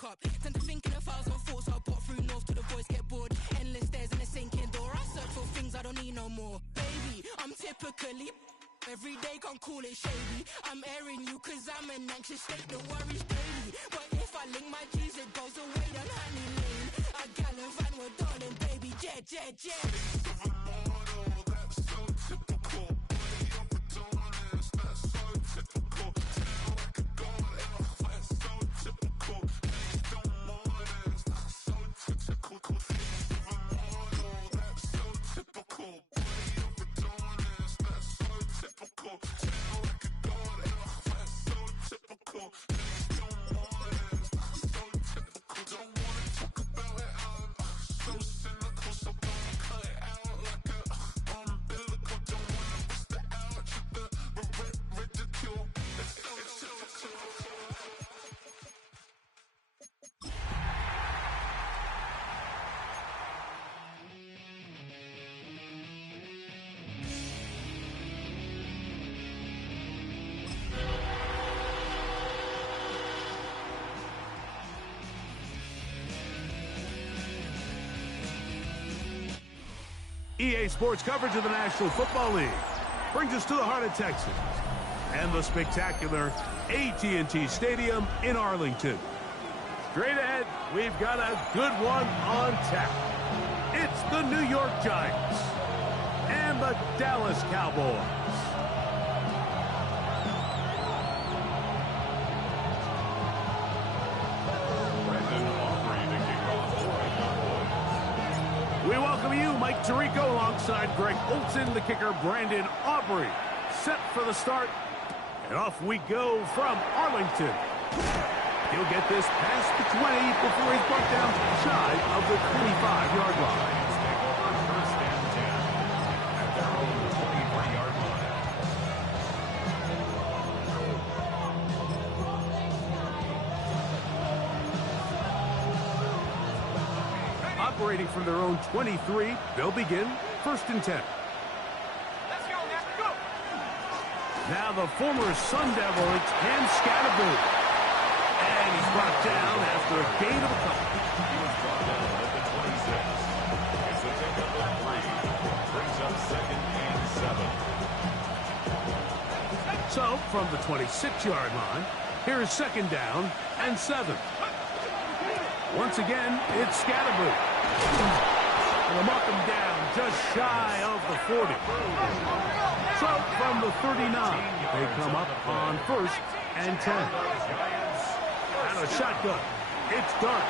woke up. Tend to think in 1,000 thoughts. I put through north till the voice get bored. Endless stairs and a sinking door. I search for things I don't need no more. Baby, I'm typically every day, can't call it shady. I'm airing you cause I'm an anxious state that worries daily. But if I link my G's, it goes away down Honey Lane. I gallivant with darling, baby, jet, jet, jet. That's so typical. That's so typical. Like a god, that's so typical. Don't mind us, that's so typical. That's so typical. Typical, like a god, that's so typical. Don't want it, that's so typical. Don't wanna talk about it, I'm so cynical, so don't cut it out like a umbilical. Don't wanna bust it out, the ridicule. It's typical. EA Sports coverage of the National Football League brings us to the heart of Texas and the spectacular AT&T Stadium in Arlington. Straight ahead, we've got a good one on tap. It's the New York Giants and the Dallas Cowboys. We welcome you, Mike Tirico, alongside Greg Olson, the kicker, Brandon Aubrey. Set for the start, and off we go from Arlington. He'll get this past the 20 before he's brought down shy of the 25-yard line. First and 10 at their own 23-yard line. Operating from their own 23, they'll begin first and 10. Let's go, go. Now the former Sun Devil, it's Cam Scatterboot. And he's brought down after a gain of a couple. He was brought down at the 26. It's a pickup of 3. Brings up second and 7. So, from the 26-yard line, here is second down and 7. Once again, it's Scatterboot. And they'll mark him down just shy of the 40. So, from the 39, they come up on first and 10. Out of shotgun, it's Dart.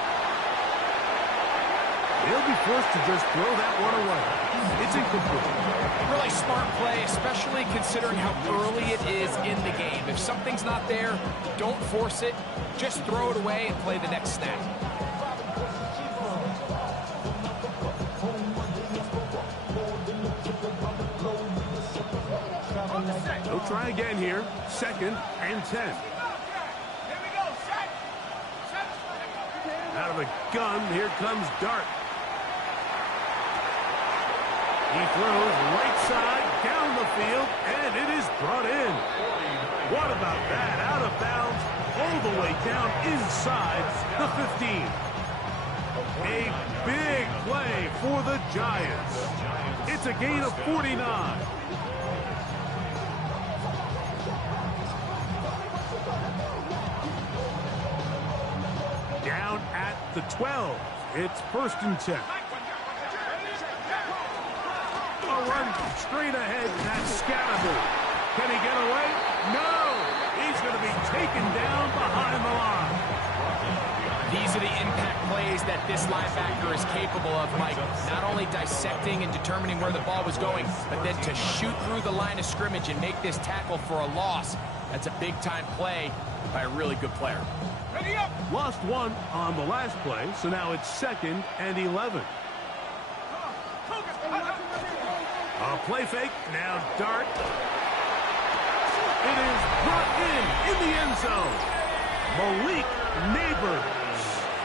He'll be forced to just throw that one away. It's incomplete. Really smart play, especially considering how early it is in the game. If something's not there, don't force it. Just throw it away and play the next snap. They'll try again here. Second and 10. Out of the gun, here comes Dart. He throws right side, down the field, and it is brought in. What about that? Out of bounds, all the way down inside the 15. A big play for the Giants. It's a gain of 49. Down at the 12. It's first and 10. A run straight ahead. That's Scatterboot. Can he get away? No. He's going to be taken down behind the line. These are the impact plays that this linebacker is capable of, Mike. Not only dissecting and determining where the ball was going, but then to shoot through the line of scrimmage and make this tackle for a loss. That's a big-time play by a really good player. Ready up! Lost one on the last play, so now it's second and 11. A play fake, now Dart. It is brought in the end zone. Malik Neighbors.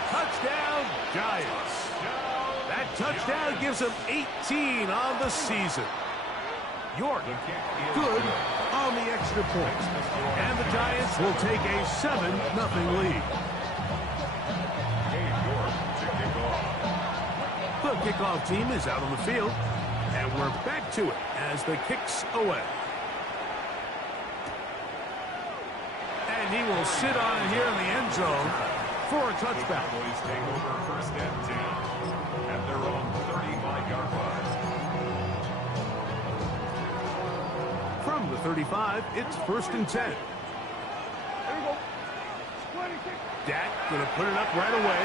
Touchdown, Giants. That touchdown gives them 18 on the season. York, good on the extra point. And the Giants will take a 7-0 lead. kickoff team is out on the field. And we're back to it as the kick's away. And he will sit on it here in the end zone for a touchback. Cowboys take over first and 10 at their own 35-yard line. From the 35, it's first and 10. Dak going to put it up right away.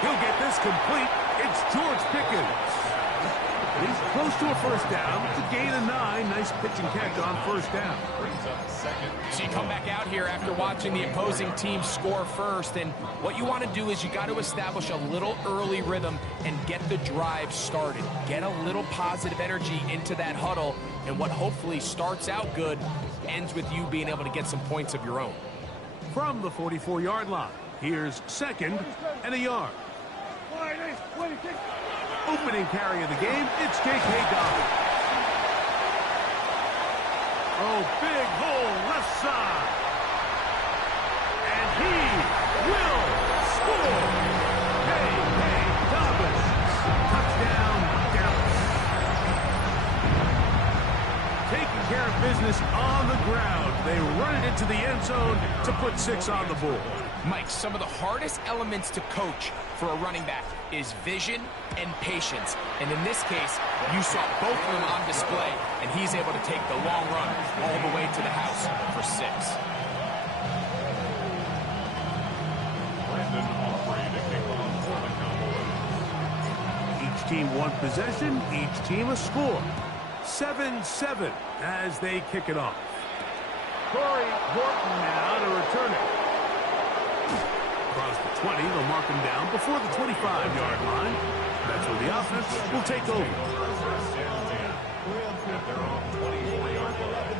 He'll get this complete. It's George Pickens. He's close to a first down. It's a gain of 9. Nice pitch and catch on first down. Brings up second. So you come back out here after watching the opposing team score first, and what you want to do is you got to establish a little early rhythm and get the drive started. Get a little positive energy into that huddle, and what hopefully starts out good ends with you being able to get some points of your own. From the 44-yard line, here's second and a yard. Opening carry of the game, it's J.K. Dobbins. Oh, big hole left side. And he will score. J.K. Dobbins. Touchdown, Dallas. Taking care of business on the ground. They run it into the end zone to put 6 on the board. Mike, some of the hardest elements to coach for a running back is vision and patience. And in this case, you saw both of them on display, and he's able to take the long run all the way to the house for 6. Brandon Aubrey to kick off for the Cowboys. Each team one possession, each team a score. 7-7 as they kick it off. Corey Horton now to return it. Across the 20, they'll mark him down before the 25-yard line. That's where the offense will take over. First and 10 at their own 24-yard line.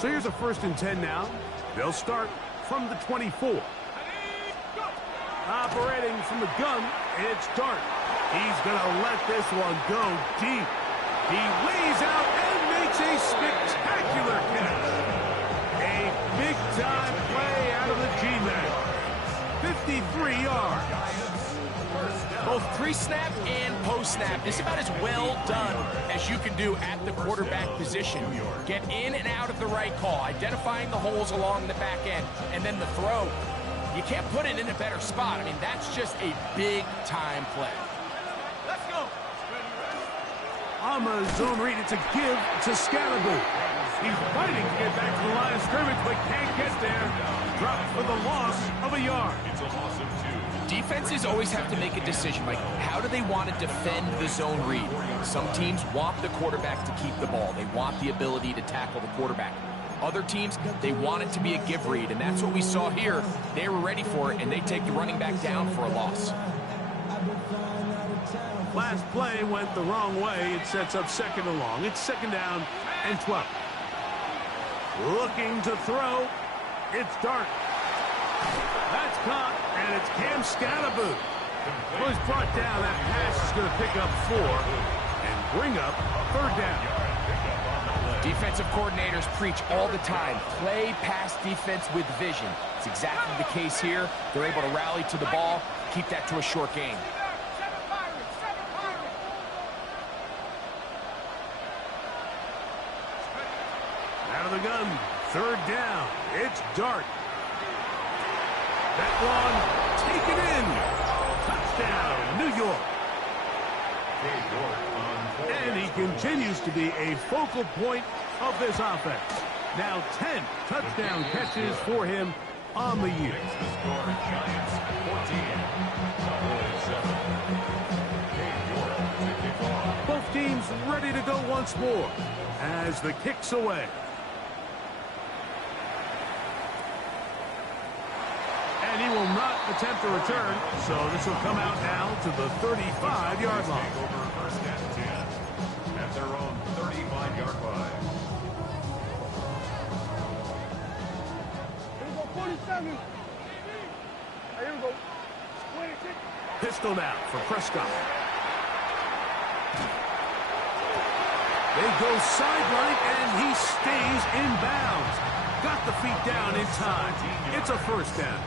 So here's a first and 10 now. They'll start from the 24. Operating from the gun, it's Dart. He's going to let this one go deep. He lays out and makes a spectacular catch. A big-time play out of the G-Man. 53 yards. Both pre-snap and post-snap, it's about as well done as you can do at the quarterback position. Get in and out of the right call, identifying the holes along the back end, and then the throw. You can't put it in a better spot. I mean, that's just a big-time play. Let's go. On the zone read, it's a give to Scalaboo. He's fighting to get back to the line of scrimmage, but can't get there. Dropped for the loss of a yard. It's a loss of 2. Defenses always have to make a decision, like how do they want to defend the zone read? Some teams want the quarterback to keep the ball. They want the ability to tackle the quarterback. Other teams, they want it to be a give read, and that's what we saw here. They were ready for it, and they take the running back down for a loss. Last play went the wrong way. It sets up second and long. It's second down and 12. Looking to throw. It's Dart. That's caught, and it's Cam Scalaboo. Who's brought down. That pass is going to pick up 4 and bring up third down. Defensive coordinators preach all the time, play pass defense with vision. It's exactly the case here. They're able to rally to the ball, keep that to a short gain. Out of the gun, third down. It's Dart. That one taken in. Touchdown, New York. And he continues to be a focal point of this offense. Now 10 touchdown catches for him on the year. The score, Giants 14, Cowboys 7. Both teams ready to go once more as the kick's away. And he will not attempt a return, so this will come out now to the 35-yard line. Take over first and 10 at their own 35-yard line. Here we go, 47. Here we go. 26. Pistol now for Prescott. They go sideline, and he stays in bounds. got the feet down in time. It's a first down.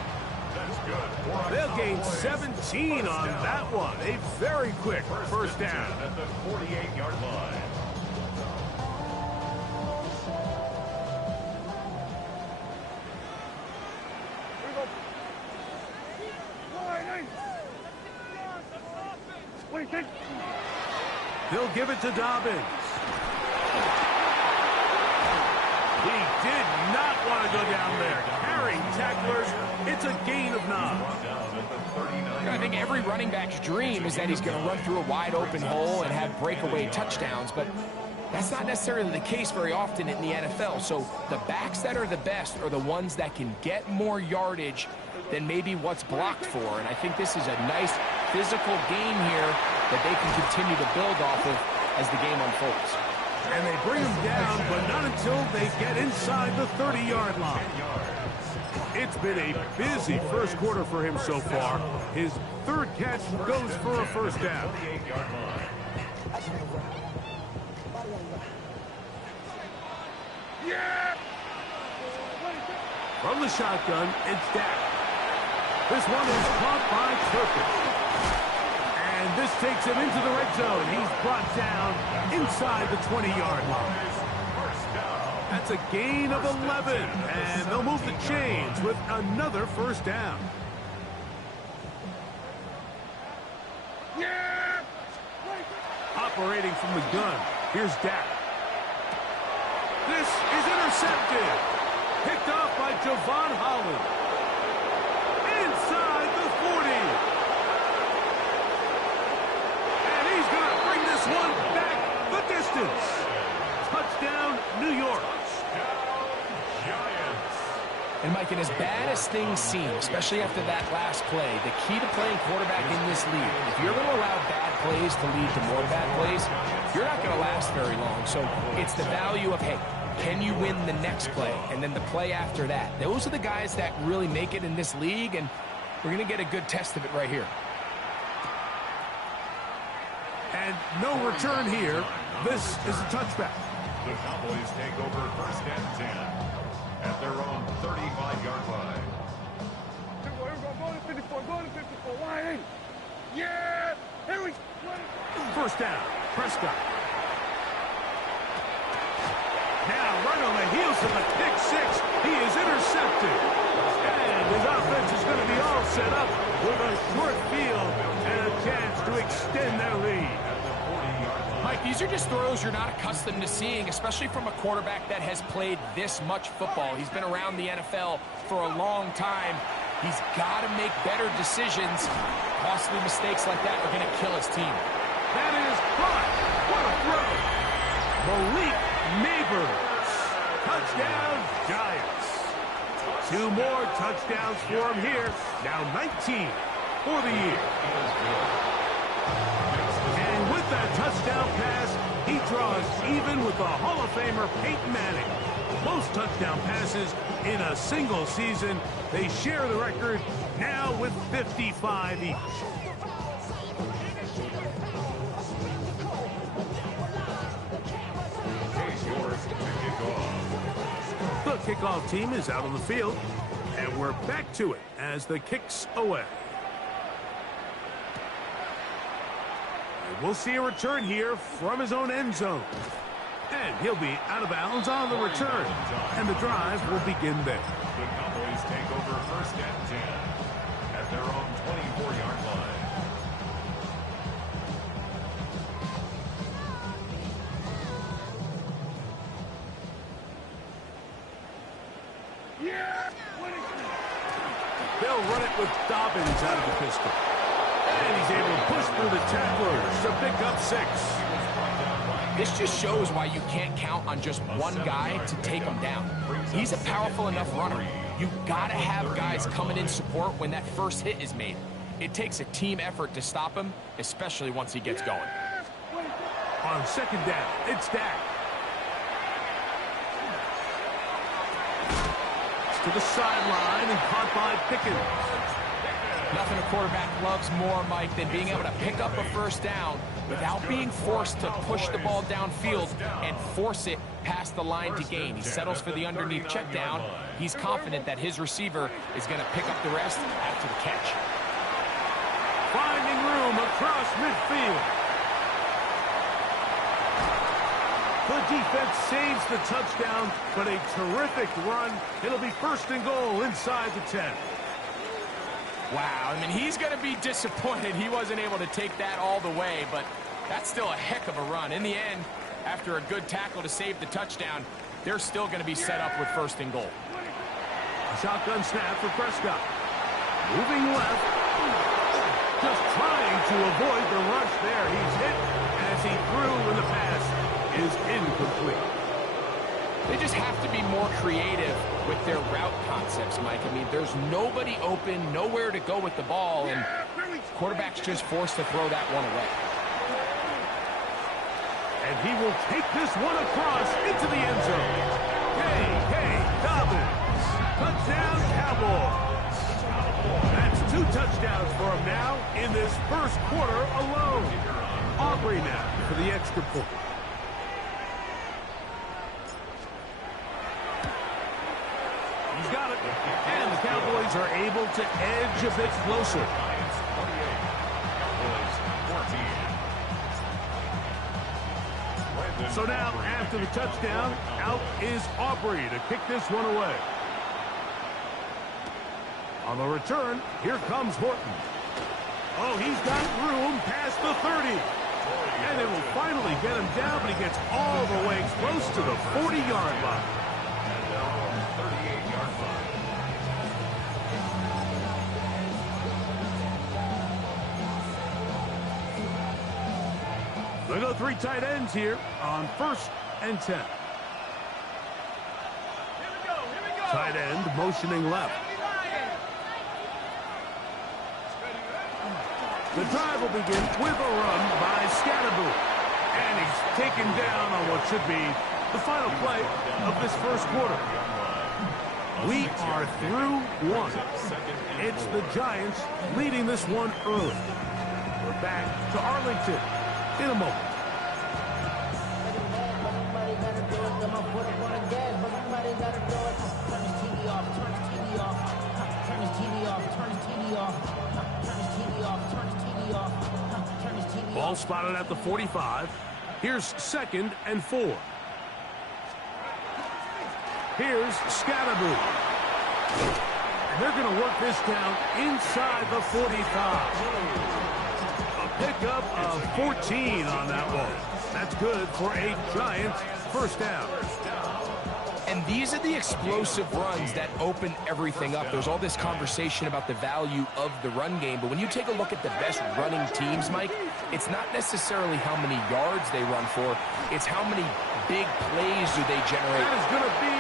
That's good. They'll gain 17 on that one. A very quick first down. At the 48-yard line. They'll give it to Dobbins. He did not want to go down there. Carrying tacklers, it's a gain of 9. I think every running back's dream is that he's going to run through a wide open hole and have breakaway touchdowns, but that's not necessarily the case very often in the NFL. So the backs that are the best are the ones that can get more yardage than maybe what's blocked for. And I think this is a nice physical game here that they can continue to build off of as the game unfolds. And they bring him down, but not until they get inside the 30-yard line. It's been a busy first quarter for him so far. His third catch goes for a first down. From the shotgun, it's Dak. This one is caught by Turpin. And this takes him into the red zone. He's brought down inside the 20-yard line. That's a gain of 11. And they'll move the chains with another first down. Operating from the gun, here's Dak. This is intercepted. Picked off by Javon Holland. Inside the 40. And he's going to bring this one back the distance. Touchdown, New York. And Mike, and as bad as things seem, especially after that last play, the key to playing quarterback in this league, if you're going to allow bad plays to lead to more bad plays, you're not going to last very long. So it's the value of, hey, can you win the next play? And then the play after that. Those are the guys that really make it in this league, and we're going to get a good test of it right here. And no return here. This is a touchback. The Cowboys take over first and 10 at their own 35-yard line. Yeah! Here we go. First down, Prescott. Now right on the heels of the pick six, he is intercepted. And his offense is going to be all set up with a short field and a chance to extend their lead. Mike, these are just throws you're not accustomed to seeing, especially from a quarterback that has played this much football. He's been around the NFL for a long time. He's got to make better decisions. Costly mistakes like that are going to kill his team. That is caught. What a throw. Malik Neighbors. Touchdown, Giants. 2 more touchdowns for him here. Now 19 for the year. And with that touchdown pass, he draws even with the Hall of Famer Peyton Manning. Most touchdown passes in a single season. They share the record now with 55 each. The kickoff team is out on the field, and we're back to it as the kick's away. We'll see a return here from his own end zone. And he'll be out of bounds on the return. And the drive will begin there. The Cowboys take over first and 10 at their own 24-yard line. They'll run it with Dobbins out of the pistol. And he's able to push through the tacklers to pick up 6. This just shows why you can't count on just one guy to take him down. He's a powerful enough runner. You've got to have guys coming in support when that first hit is made. It takes a team effort to stop him, especially once he gets going. On second down, it's Dak. To the sideline and caught by Pickens. Nothing a quarterback loves more, Mike, than being able to pick up a first down without being forced to push the ball downfield and force it past the line to gain. He settles for the underneath check down. He's confident that his receiver is going to pick up the rest after the catch. Finding room across midfield. The defense saves the touchdown, but a terrific run. It'll be first and goal inside the 10. Wow, I mean, he's going to be disappointed he wasn't able to take that all the way, but that's still a heck of a run. In the end, after a good tackle to save the touchdown, they're still going to be set up with first and goal. A shotgun snap for Prescott. Moving left. Just trying to avoid the rush there. He's hit as he threw in the pass is incomplete. They just have to be more creative with their route concepts, Mike. I mean, there's nobody open, nowhere to go with the ball, and quarterback's just forced to throw that one away. And he will take this one across into the end zone. K.K. Dobbins. Touchdown, Cowboys. That's 2 touchdowns for him now in this first quarter alone. Aubrey now for the extra point. He's got it. And the Cowboys are able to edge a bit closer. So now, after the touchdown, out is Aubrey to kick this one away. On the return, here comes Horton. Oh, he's got room past the 30. And it will finally get him down, but he gets all the way close to the 40-yard line. They go 3 tight ends here on 1st and 10. Tight end motioning left. The drive will begin with a run by Scatterboot. And he's taken down on what should be the final play of this first quarter. We are through 1. It's the Giants leading this one early. We're back to Arlington in a moment. Ball spotted at the 45. Here's 2nd and 4. Here's Scatterboot. And they're going to work this down inside the 45. Pickup of 14 on that one. That's good for a Giants first down. And these are the explosive runs that open everything up. There's all this conversation about the value of the run game, but when you take a look at the best running teams, Mike, it's not necessarily how many yards they run for, it's how many big plays do they generate. That is going to be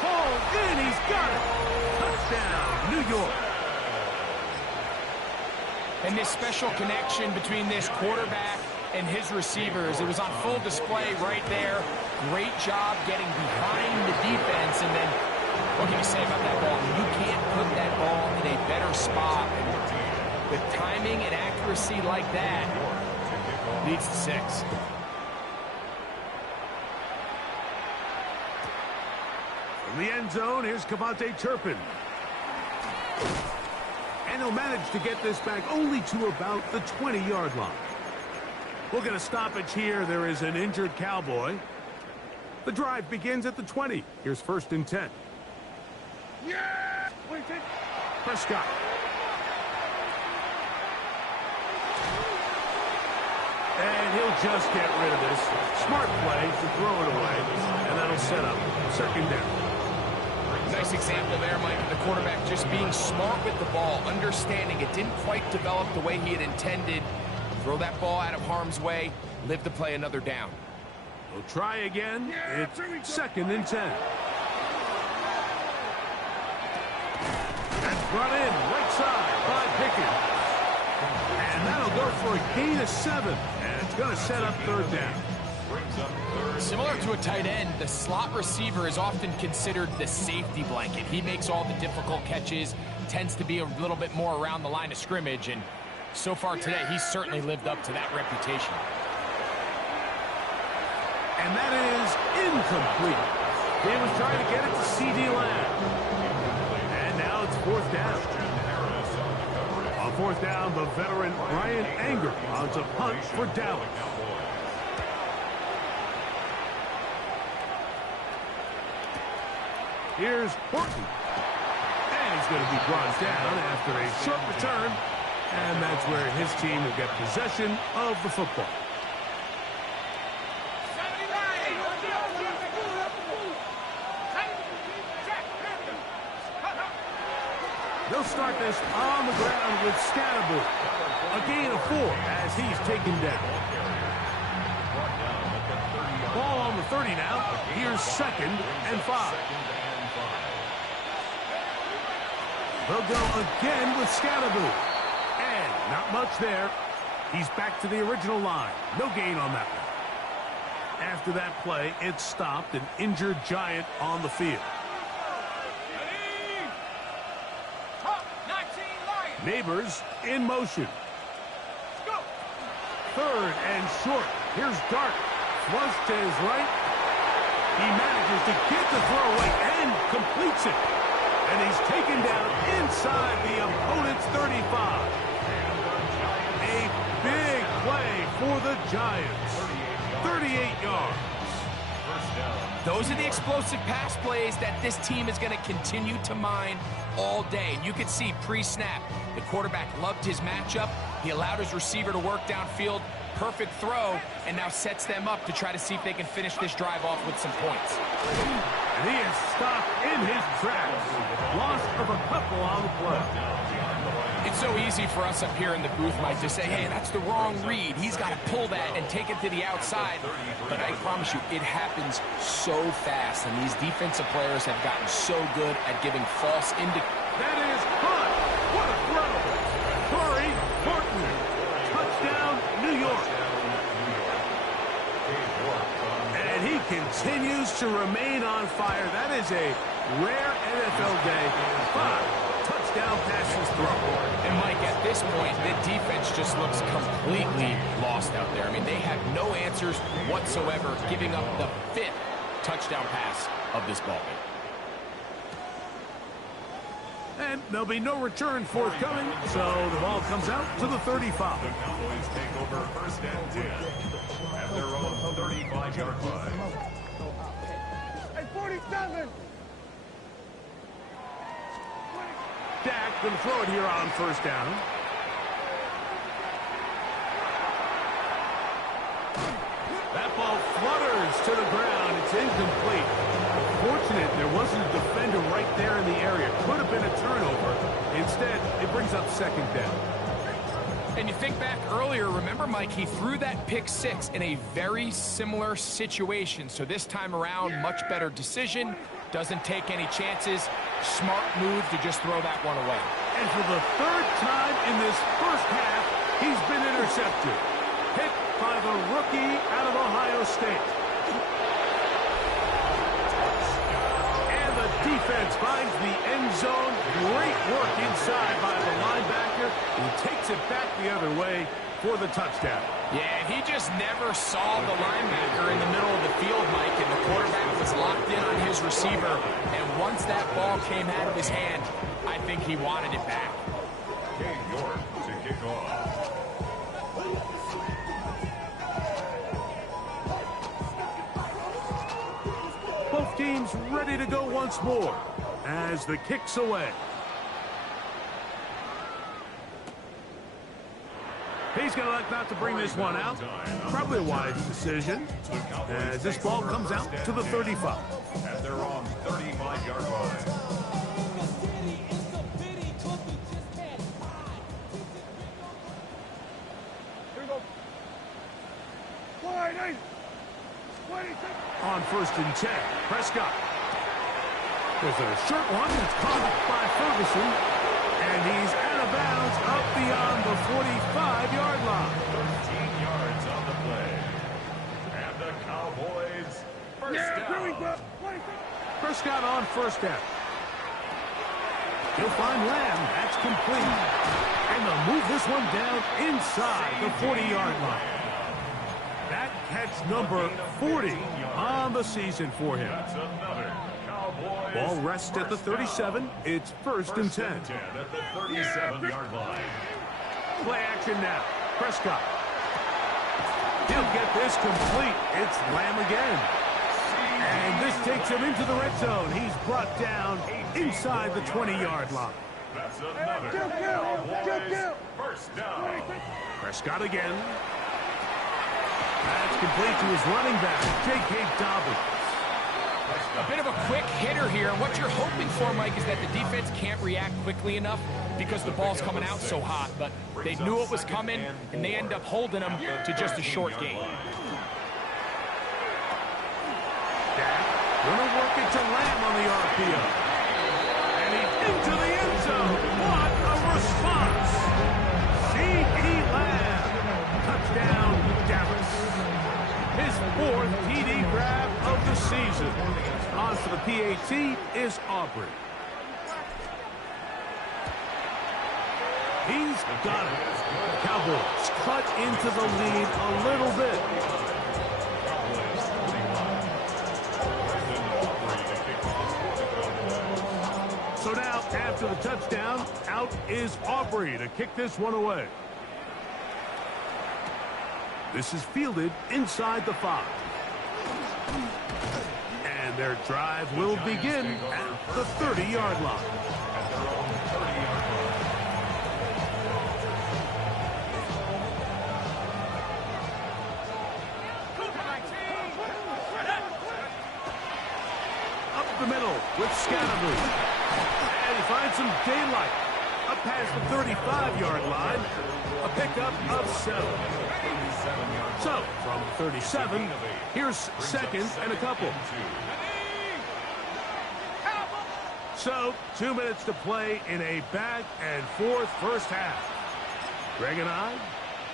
hauled in. He's got it. Touchdown, New York. And this special connection between this quarterback and his receivers, it was on full display right there. Great job getting behind the defense. And then, what can you say about that ball? You can't put that ball in a better spot. And with timing and accuracy like that, leads to 6. From the end zone, here's Cavante Turpin. And he'll manage to get this back only to about the 20-yard line. We'll get a stoppage here. There is an injured Cowboy. The drive begins at the 20. Here's 1st and 10. Yeah! Prescott. And he'll just get rid of this. Smart play to throw it away. And that'll set up 2nd down. Nice example there, Mike, of the quarterback just being smart with the ball, understanding it didn't quite develop the way he had intended. Throw that ball out of harm's way, live to play another down. We'll try again. It's 2nd and 10. That's brought in right side by Pickens. And that'll go for a gain of 7. And it's going to set up 3rd down. brings up third. Similar to a tight end, the slot receiver is often considered the safety blanket. He makes all the difficult catches, tends to be a little bit more around the line of scrimmage, and so far today, he's certainly lived up to that reputation. And that is incomplete. He was trying to get it to C.D. Lamb. And now it's fourth down. On fourth down, the veteran Bryan Anger on to punt for Dallas. Here's Horton. And he's going to be brought down after a short return. And that's where his team will get possession of the football. They'll start this on the ground with Scatterboot. A gain of 4 as he's taken down. Ball on the 30 now. Here's 2nd and 5. They'll go again with Scatterboot. And not much there. He's back to the original line. No gain on that one. After that play, it stopped an injured Giant on the field. Neighbors in motion. Third and short. Here's Dart. Flush to his right. He manages to get the throw away and completes it. And he's taken down inside the opponent's 35. A big play for the Giants. 38 yards. Those are the explosive pass plays that this team is going to continue to mine all day. And you could see pre-snap, the quarterback loved his matchup. He allowed his receiver to work downfield. Perfect throw, and now sets them up to try to see if they can finish this drive off with some points. And he is stopped in his tracks. Loss of a couple on the play. It's so easy for us up here in the booth, Mike, to say, hey, that's the wrong read. He's got to pull that and take it to the outside. But I promise you, it happens so fast, and these defensive players have gotten so good at giving false indications. That is hot. What a throw. Corey Horton. Touchdown, New York. And he continues to remain on fire. That is a rare NFL day. 5 touchdown passes thrown. And Mike, at this point, the defense just looks completely lost out there. I mean, they have no answers whatsoever, giving up the 5th touchdown pass of this ball game. And there'll be no return forthcoming, so the ball comes out to the 35. The Cowboys take over 1st and 10 at their own 35-yard line. Hey, 47! Dak going to throw it here on 1st down. That ball flutters to the ground. It's incomplete. Fortunate there wasn't a defender right there in the area. Could have been a turnover. Instead, it brings up 2nd down. And you think back earlier, remember, Mike, he threw that pick 6 in a very similar situation. So this time around, much better decision. Doesn't take any chances. Smart move to just throw that one away. And for the 3rd time in this first half, he's been intercepted. Picked by the rookie out of Ohio State. And the defense finds the end zone. Great work inside by the linebacker, who takes it back the other way for the touchdown. Yeah, he just never saw the linebacker in the middle of the field, Mike, and the quarterback was locked in on his receiver. And once that ball came out of his hand, I think he wanted it back. Cade York to kick off. Both teams ready to go once more as the kick's away. He's going to elect not to bring this one out. Probably a wise decision as this ball comes out to the 35. At their own 35-yard line. Here we go. Wide, 26. On 1st and 10, Prescott. There's a short one that's caught by Ferguson. And he's out of bounds up beyond the 45-yard line. 13 yards on the play. And the Prescott on first down. He'll find Lamb. That's complete. And they'll move this one down inside the 40-yard line. That catch number 40 on the season for him. That's another. Cowboys. Ball rests at the 37. It's first and 10. At the 37-yard line. Play action now. Prescott. He'll get this complete. It's Lamb again. And this takes him into the red zone. He's brought down inside the 20-yard line. That's another. Cowboys. First down. Prescott again. That's complete to his running back, J.K. Dobbins. A bit of a quick hitter here, and what you're hoping for, Mike, is that the defense can't react quickly enough because the ball's coming out so hot, but they knew it was coming, and they end up holding them to just a short gain. Dak gonna work it to Lamb on the RPO. And he's into the end zone. What a response! C.E. Lamb. Touchdown, Dallas. His fourth TD grab of the season. On for the PAT is Aubrey. He's got it. Cowboys cut into the lead a little bit. So now, after the touchdown, out is Aubrey to kick this one away. This is fielded inside the 5. And their drive will begin at the 30-yard line. Up the middle with Scatterboo. And he finds some daylight. Up past the 35-yard line. A pickup of 7. So, from 37, here's second and a couple. So, 2 minutes to play in a back-and-forth first half. Greg and I,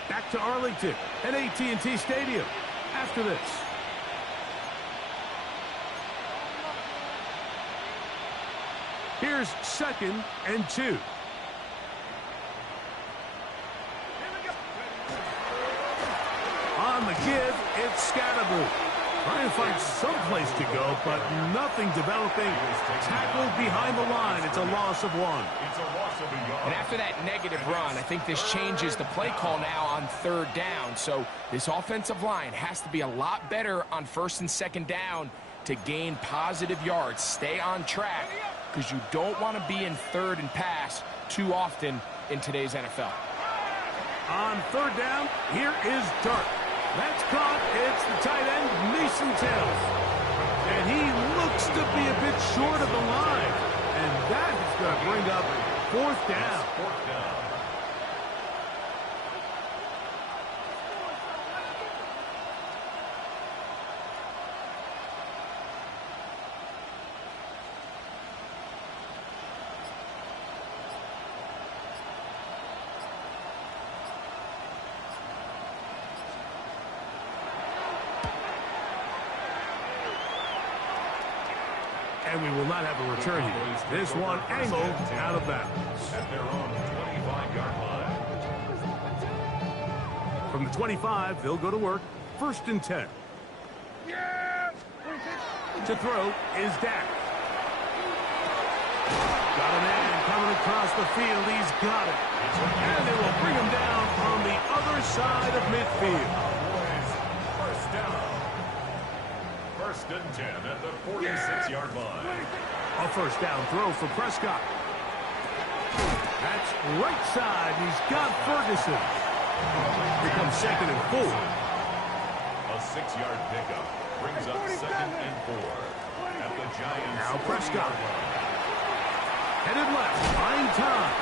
back to Arlington at AT&T Stadium after this. Here's second and 2. On the give, it's Scatterboo. Trying to find some place to go, but nothing developing. Tackled behind the line. It's a loss of 1. It's a loss of a yard. And after that negative run, I think this changes the play call now on third down. So this offensive line has to be a lot better on first and second down to gain positive yards. Stay on track because you don't want to be in third and pass too often in today's NFL. On third down, here is Dart. That's caught. It's the tight end, Mason Tails. And he looks to be a bit short of the line. And that is going to bring up fourth down. Fourth down. And we will not have a return here. This one angled out of bounds. At their own 25-yard line. From the 25, they'll go to work. First and 10. To throw is Dak. Got a man coming across the field. He's got it. And they will bring him down on the other side of midfield. First down. First and 10 at the 46-yard line. A first down throw for Prescott. That's right side. He's got Ferguson. Here comes second and 4. A 6-yard pickup brings up second and 4 at the Giants. Now Prescott. Headed left. Buying time.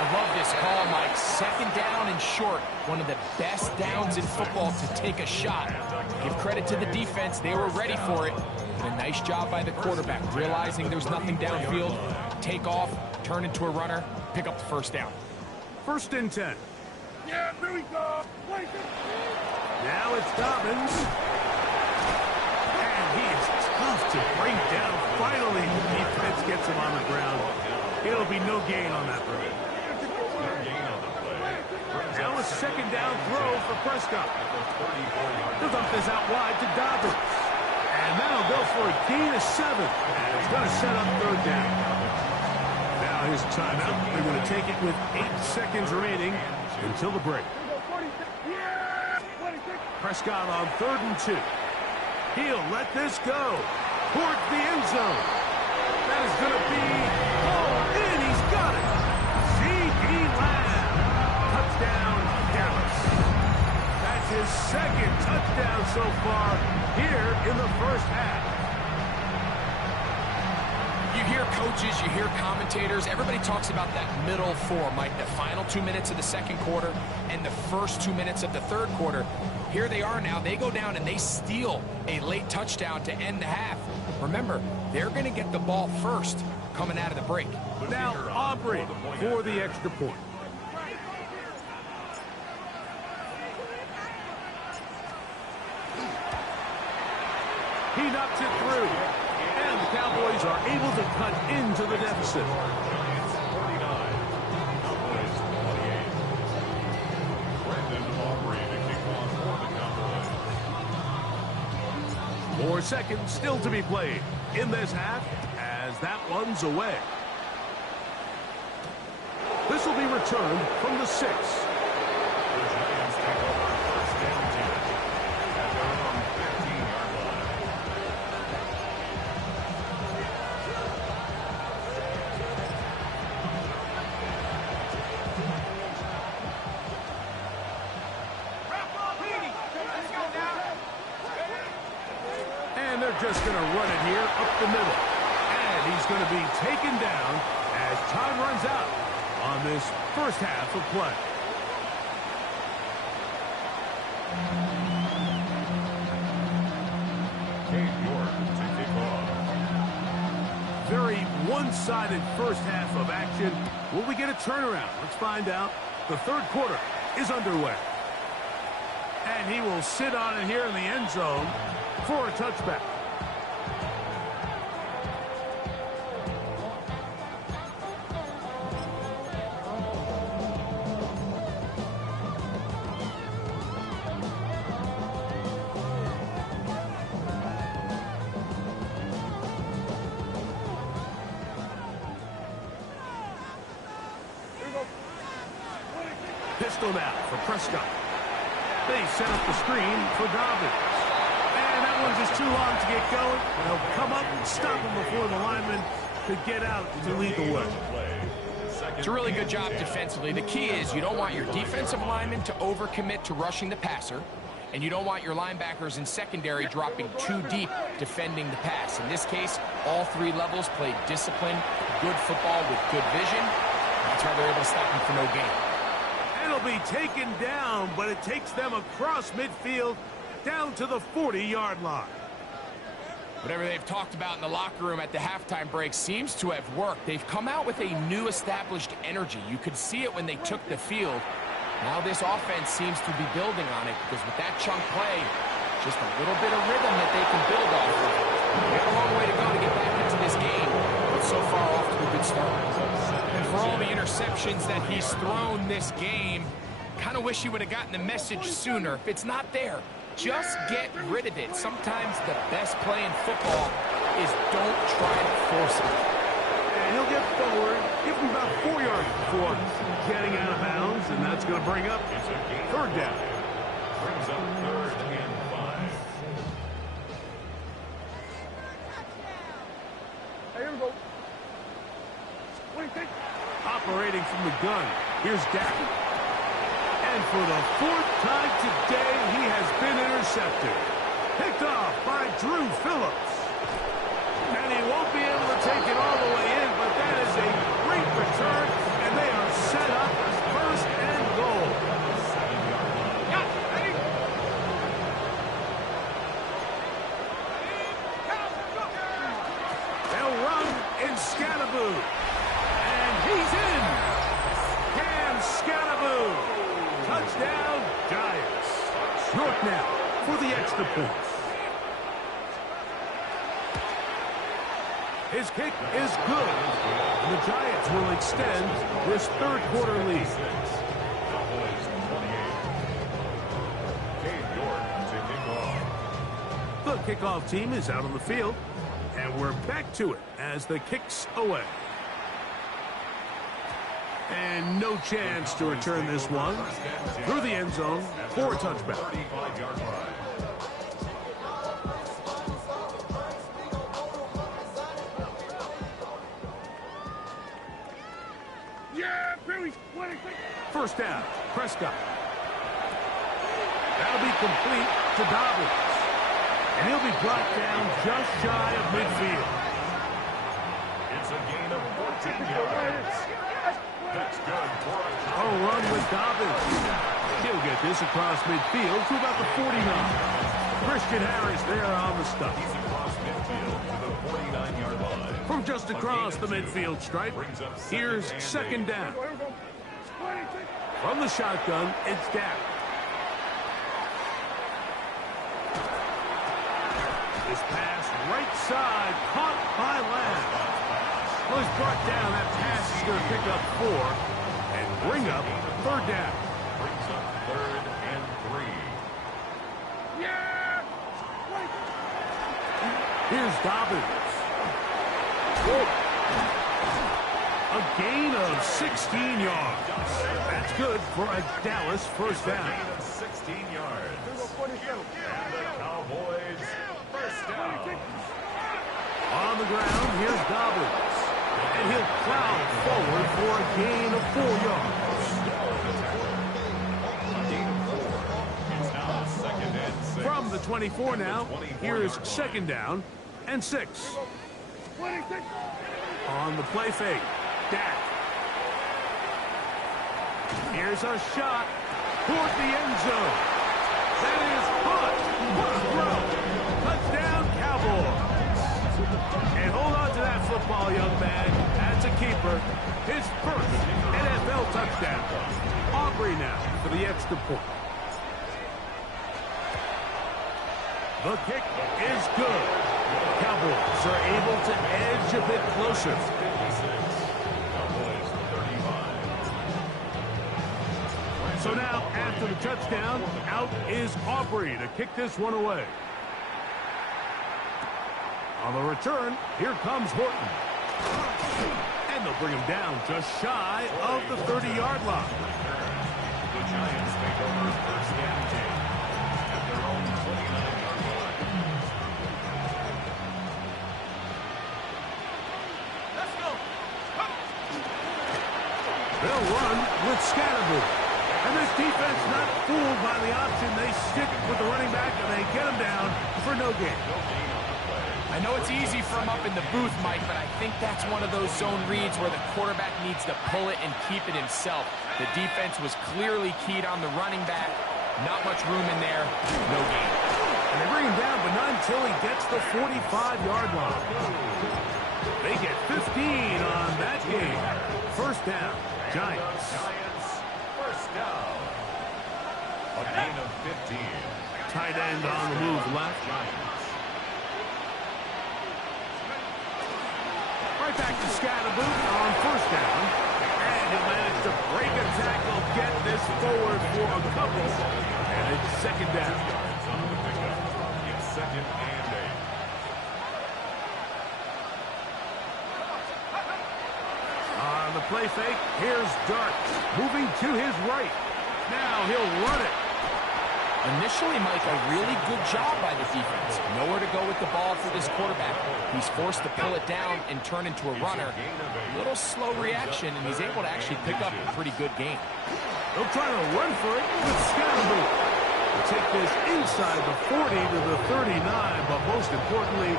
I love this call, Mike. Second down and short. One of the best downs in football to take a shot. Give credit to the defense. They were ready for it. And a nice job by the quarterback, realizing there's nothing downfield. Take off, turn into a runner, pick up the first down. First and 10. Yeah, here we go. Now it's Dobbins. And he is tough to bring down. Finally, the defense gets him on the ground. It'll be no gain on that play. Now a second down throw for Prescott. He'll dump this out wide to Dobbins. And that'll go for a gain of 7. And it's going to set up third down. Now his timeout. They're going to take it with 8 seconds remaining until the break. Prescott on 3rd and 2. He'll let this go towards the end zone. That is going to be hauled in. He's got it. C.D. Lamb. Touchdown, Dallas. That's his 2nd touchdown so far here in the first half. You hear coaches, you hear commentators, everybody talks about that middle 4, Mike, the final 2 minutes of the second quarter and the first 2 minutes of the third quarter. Here they are now. They go down and they steal a late touchdown to end the half. Remember, they're going to get the ball first coming out of the break. Now Aubrey for the extra point. He knocks it through. And the Cowboys are able to cut into the deficit. More seconds still to be played in this half as that one's away. This will be returned from the 6. The Giants take over first and 10 at their own 15-yard line. And they're just going to run it here up the middle. And he's going to be taken down as time runs out on this first half of play. Cade York to kick off. Very one-sided first half of action. Will we get a turnaround? Let's find out. The third quarter is underway. And he will sit on it here in the end zone for a touchback. Pistol now for Prescott. They set up the screen for Dobbins. And that one's just too long to get going. They'll come up and stop him before the lineman could get out to lead the way. It's a really good job defensively. The key is you don't want your defensive linemen to overcommit to rushing the passer, and you don't want your linebackers in secondary dropping too deep defending the pass. In this case, all 3 levels played disciplined, good football with good vision. That's why they're able to stop him for no gain. It'll be taken down, but it takes them across midfield down to the 40-yard line. Whatever they've talked about in the locker room at the halftime break seems to have worked. They've come out with a new established energy. You could see it when they took the field. Now this offense seems to be building on it because with that chunk play, just a little bit of rhythm that they can build off of. They have a long way to go to get back into this game, but so far off to a good start. And for all the interceptions that he's thrown this game, kind of wish he would have gotten the message sooner. If it's not there, just get rid of it. Sometimes the best play in football is don't try to force it. And he'll get forward, give him about 4 yards before getting out of bounds, and that's going to bring up third down. Brings up 3rd and 5. Hey, here we go. What do you think? Operating from the gun, here's Dak. And for the 4th time today, he has been intercepted. Picked off by Drew Phillips. And he won't be able to take it all the way in, but that is a great return, and they are set up as 1st and goal. They'll run in Scatterboo. And he's in. Cam Scatterboo. Touchdown, Giants. York now for the extra point. His kick is good. And the Giants will extend this third quarter lead. Cowboys 28. Cade York to kick off. The kickoff team is out on the field. And we're back to it as the kick's away. And no chance to return this one through the end zone for a touchback. 35-yard line. Yeah, Billy, 26. First down, Prescott. That'll be complete to Dobbins. And he'll be brought down just shy of midfield. It's a gain of 14 yards. That's good for A run with Dobbins. He'll get this across midfield to about the 49. Christian Harris there on the stop. He's across midfield to the 49-yard line. From just across the midfield stripe, here's second down. Here we go. 26. From the shotgun, it's Dak. This pass right side, caught by Lamb. Was brought down. That pass is going to pick up 4 and bring up third down. Brings up 3rd and 3. Yeah. 20. Here's Dobbins. A gain of 16 yards. That's good for a Dallas first down. Gain of 16 yards. Here we go, 47. And the Cowboys first down. On the ground, here's Dobbins. And he'll plow forward for a gain of 4 yards. A gain of 4. It's now 2nd and 6. From the 24 now, here's second down and 6. 26. On the play fake, Dak. Here's a shot toward the end zone. That is caught. What a throw. Touchdown, Cowboys. And hold on to that football, young man. That's a keeper. His first NFL touchdown. Aubrey now for the extra point. The kick is good. Cowboys are able to edge a bit closer. 56. Cowboys 35. So now, after the touchdown, out is Aubrey to kick this one away. On the return, here comes Horton. And they'll bring him down just shy of the 30-yard line. The Giants take over first and 10 at their own 29-yard line. Let's go. They'll run with Scatterboo. And this defense not fooled by the option. They stick with the running back and they get him down for no gain. I know it's easy from up in the booth, Mike, but I think that's one of those zone reads where the quarterback needs to pull it and keep it himself. The defense was clearly keyed on the running back. Not much room in there. No gain. And they bring him down, but not until he gets the 45-yard line. They get 15 on that game. First down, Giants. Giants first down. A gain of 15. Tight end on the move left. Giants. Right back to Scatterboo on first down. And he'll manage to break a tackle, get this forward for a couple. And it's second down. Yards on the pickup. It's 2nd and 8. On the play fake, here's Dart. Moving to his right. Now he'll run it. Initially, Mike, a really good job by the defense. Nowhere to go with the ball for this quarterback. He's forced to pull it down and turn into a runner. A little slow reaction, and he's able to actually pick up a pretty good game. They'll try to run for it with Scatterboo. They'll take this inside the 40 to the 39, but most importantly,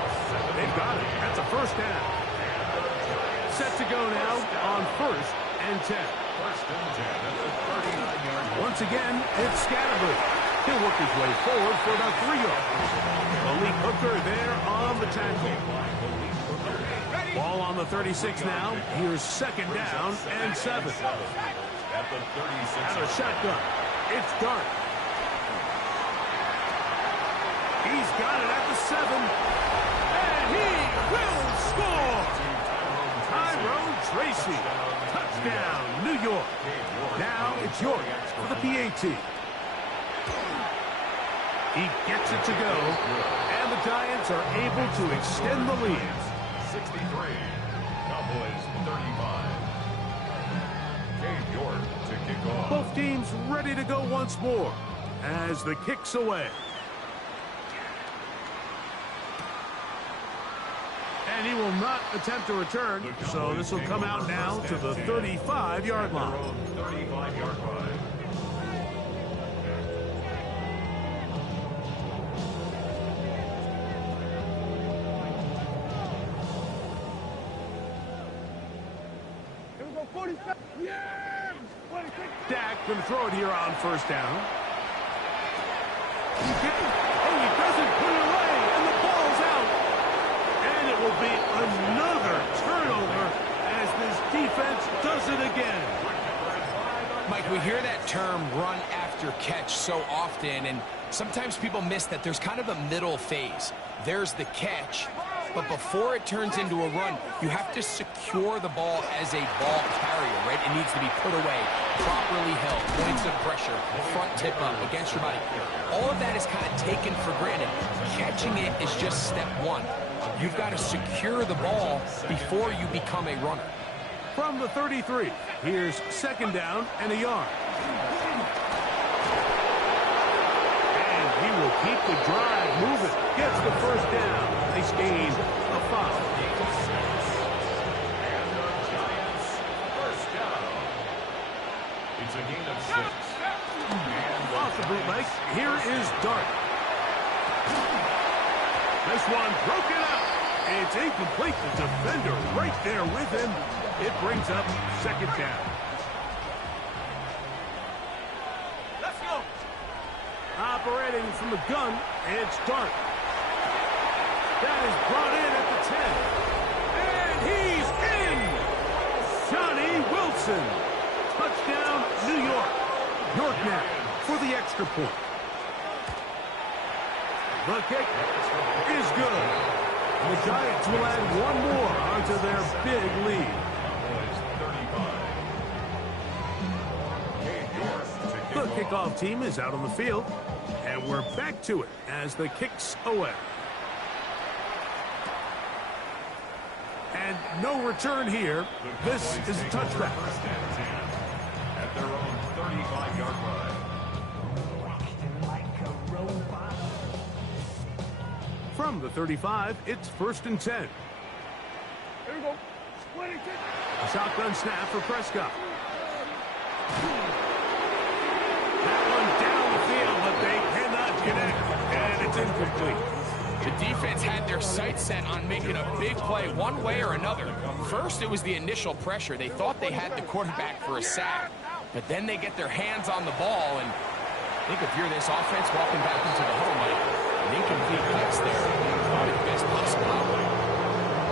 they've got it. That's a first down. Set to go now on first and 10. First and 10 at the 39-yard line. Once again, it's Scatterboo. He'll work his way forward for about 3 yards. Malik Hooker there on the tackle. Ball on the 36 now. Here's second down and 7. At the 36. Out of shotgun. It's Dart. He's got it at the 7. And he will score! Tyrone Tracy. Touchdown, New York. Now it's York for the PAT. He gets it to go, and the Giants are able to extend the lead. 63, Cowboys 35. Cade York to kick off. Both teams ready to go once more as the kick's away. And he will not attempt to return, so this will come out now to the 35-yard line. 35-yard line. Here we go, 47. Yeah! 26. Dak going to throw it here on first down. He doesn't put it away, and the ball's out. And it will be another turnover as this defense does it again. Mike, we hear that term run after catch so often, and sometimes people miss that there's kind of a middle phase. There's the catch, but before it turns into a run, you have to secure the ball as a ball carrier, right? It needs to be put away, properly held, points of pressure, front tip up against your body. All of that is kind of taken for granted. Catching it is just step one. You've got to secure the ball before you become a runner. From the 33, here's second down and a yard. And he will keep the drive moving. Gets the first down. Nice gain of 5. And the Giants first down. It's a gain of 6. And Off the bootleg, here is Dart. This one broken up. It's incomplete. The defender right there with him. It brings up second down. Let's go. Operating from the gun, it's Dart. That is brought in at the 10. And he's in! Johnny Wilson. Touchdown, New York. York now for the extra point. The kick is good. The Giants will add one more onto their big lead. The kickoff team is out on the field, and we're back to it as the kick's away. And no return here. This is a touchback. At their own 35-yard line. From the 35, it's first and 10. Here we go. 26. A shotgun snap for Prescott. That one down the field, but they cannot connect, and it's incomplete. The defense had their sights set on making a big play one way or another. First, it was the initial pressure. They thought they had the quarterback for a sack, but then they get their hands on the ball, and I think if you're this offense walking back into the home, an incomplete pass there, probably the best possible outcome.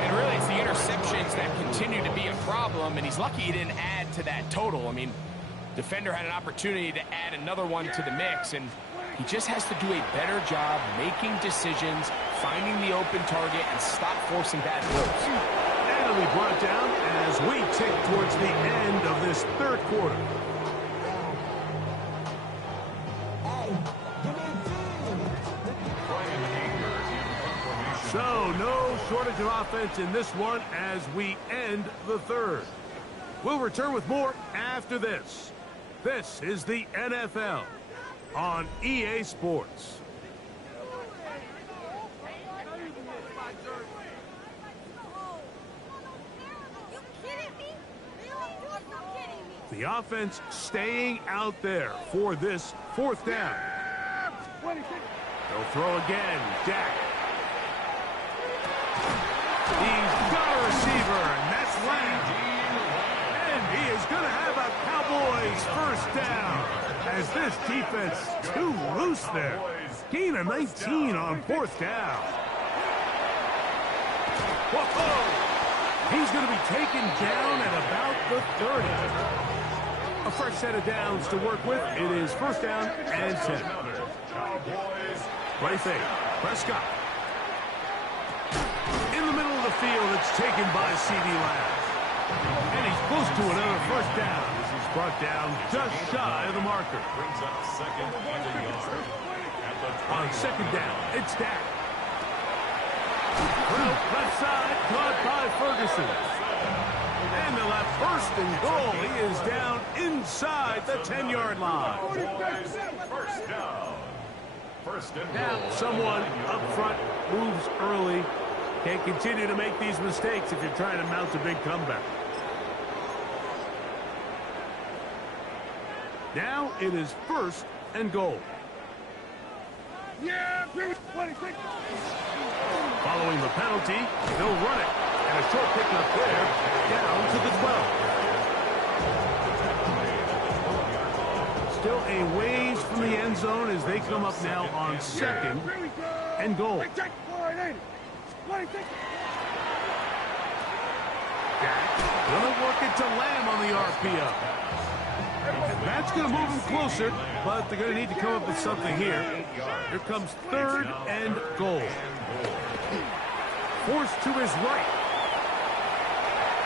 And really, it's the interceptions that continue to be a problem, and he's lucky he didn't add to that total. I mean, defender had an opportunity to add another one to the mix, and he just has to do a better job making decisions, finding the open target, and stop forcing bad throws. And it'll be brought down as we tick towards the end of this third quarter. So, no shortage of offense in this one as we end the third. We'll return with more after this. This is the NFL on EA Sports. The offense staying out there for this fourth down. 26. They'll throw again. Dak. He's got a receiver, and that's Lamb. And he is going to have a Cowboys first down as this defense too loose there. Gain of 19 on fourth down. Whoa! He's going to be taken down at about the 30. A fresh set of downs to work with. It is first down and 10. Right there, Prescott. field. It's taken by C.D. Lamb. And he's close to another first down. This is brought down just shy of the marker. Brings up second and a yard. On second down, it's Dak. Left side, caught by Ferguson. And they'll have first and goal. He is down inside the 10-yard line. First down. First and Now, goal. someone up front moves early. Can't continue to make these mistakes if you're trying to mount a big comeback. Now it is first and goal. Yeah, 26. Following the penalty, they'll run it. And a short pickup there, down to the 12. Still a ways from the end zone as they come up now on second and goal. Check 480. 26. Dak gonna work it to Lamb on the RPO. That's going to move him closer, but they're going to need to come up with something here. Here comes third and goal. Forced to his right.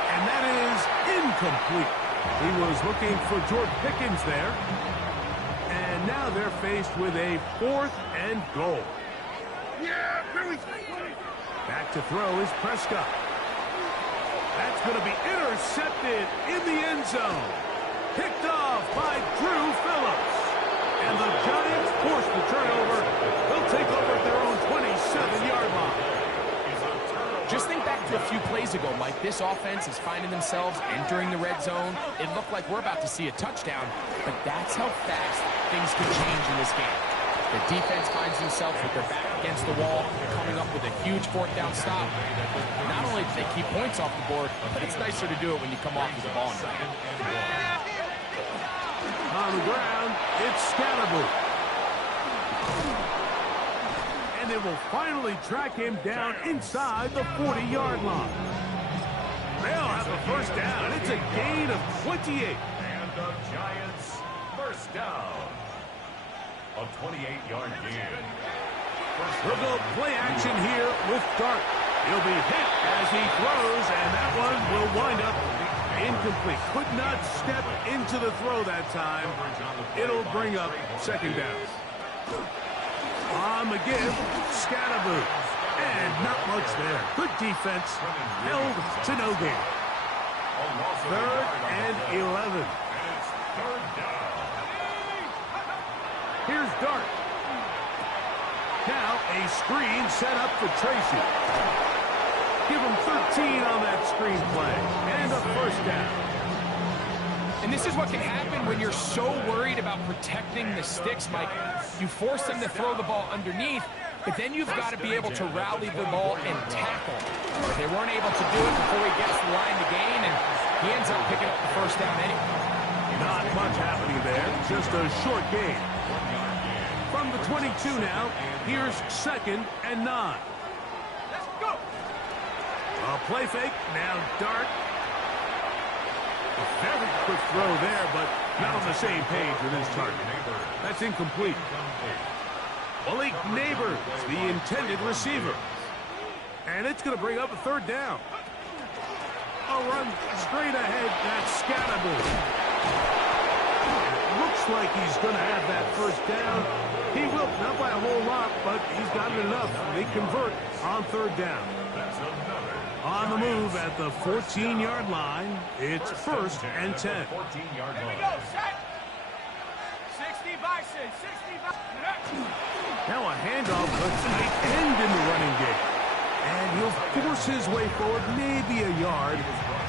And that is incomplete. He was looking for George Pickens there. And now they're faced with a fourth and goal. Yeah, Back to throw is Prescott. That's going to be intercepted in the end zone. Picked off by Drew Phillips. And the Giants force the turnover. They'll take over at their own 27-yard line. Just think back to a few plays ago, Mike. This offense is finding themselves entering the red zone. It looked like we're about to see a touchdown, but that's how fast things can change in this game. The defense finds themselves with their back against the wall, coming up with a huge fourth down stop. Not only do they keep points off the board, but it's nicer to do it when you come off with the ball in your hand. On the ground, it's Scalaboo. And they will finally track him down inside the 40-yard line. They'll have a first down. It's a gain of 28. And the Giants first down. A 28-yard gain. We'll go play action here with Dart. He'll be hit as he throws, and that one will wind up incomplete. Could not step into the throw that time. It'll bring up second down. On the give, Scalaboo. And not much there. Good defense. Held to no gain. Third and 11. It's third down. Here's Dart. Now a screen set up for Tracy. Give him 13 on that screen play. And a first down. And this is what can happen when you're so worried about protecting the sticks, Mike. You force them to throw the ball underneath, but then you've got to be able to rally the ball and tackle. They weren't able to do it before he gets the line to gain, and he ends up picking up the first down anyway. Not much happening there. Just a short gain. From the 22 now, here's second and 9. Let's go. A play fake. Now Dart. A very quick throw there, but not on the same page with his target. That's incomplete. Malik Neighbors, the intended receiver. And it's going to bring up a third down. A run straight ahead. That's Scalaboo. Looks like he's going to have that first down. He will, not by a whole lot, but he's got it enough. They convert on third down. On the move at the 14-yard line, it's first and 10. 14-yard line. Go, set. 60 Bison, 60 Bison. Now a handoff, a tight end in the running game. And he'll force his way forward, maybe a yard.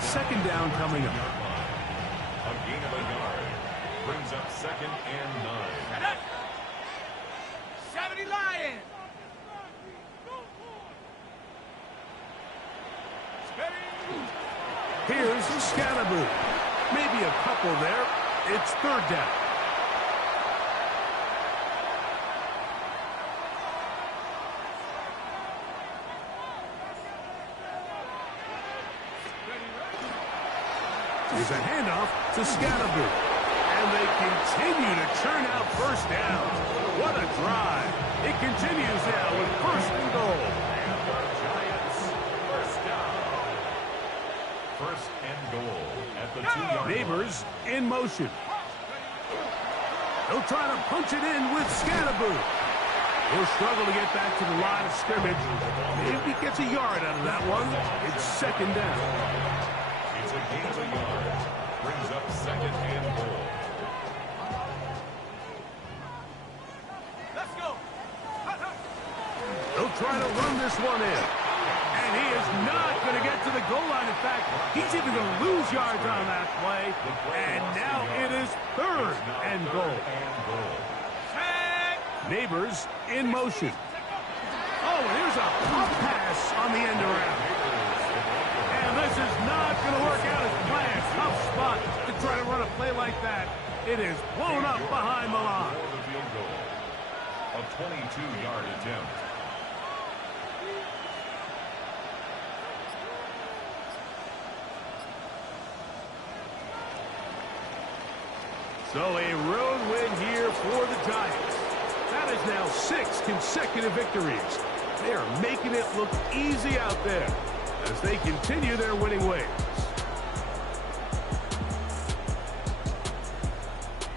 Second down coming up. A gain of a yard. Brings up second and 9. 70 Lions. Here's Scalaboo. Maybe a couple there. It's third down. Here's a handoff to Scalaboo. And they continue to churn out first down. What a drive. It continues now with first and goal. And the Giants first down. First and goal at the 2-yard line. Neighbors in motion. He'll try to punch it in with Scadaboo. He'll struggle to get back to the line of scrimmage. Maybe gets a yard out of that one. It's second down. It's a gain of a yard. Brings up second and goal. Let's go. He'll try to run this one in. And he is not going to get to the goal line. In fact, he's even going to lose yards on that play. And now it is third and goal. Neighbors in motion. Oh, here's a pump pass on the end around. And this is not going to work out as planned. Tough spot to try to run a play like that. It is blown up behind the line. For the field goal. A 22-yard attempt. So a road win here for the Giants. That is now 6 consecutive victories. They are making it look easy out there as they continue their winning ways.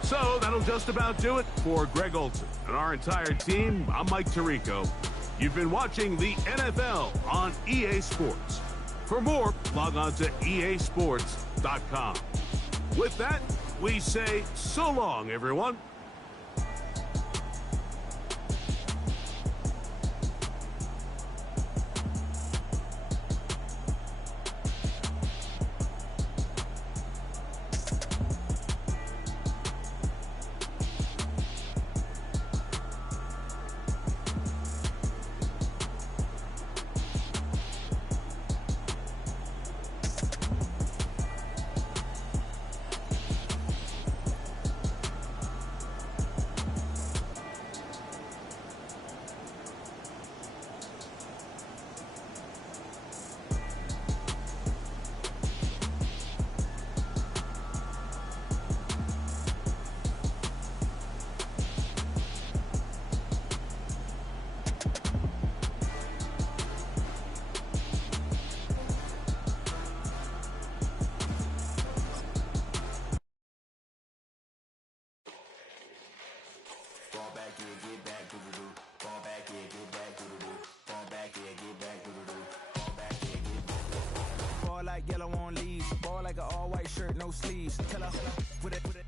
So that'll just about do it for Greg Olsen and our entire team. I'm Mike Tirico. You've been watching the NFL on EA Sports. For more, log on to easports.com. With that, we say so long, everyone. Ball like yellow on leaves. Ball like an all-white shirt, no sleeves. Tell her with it.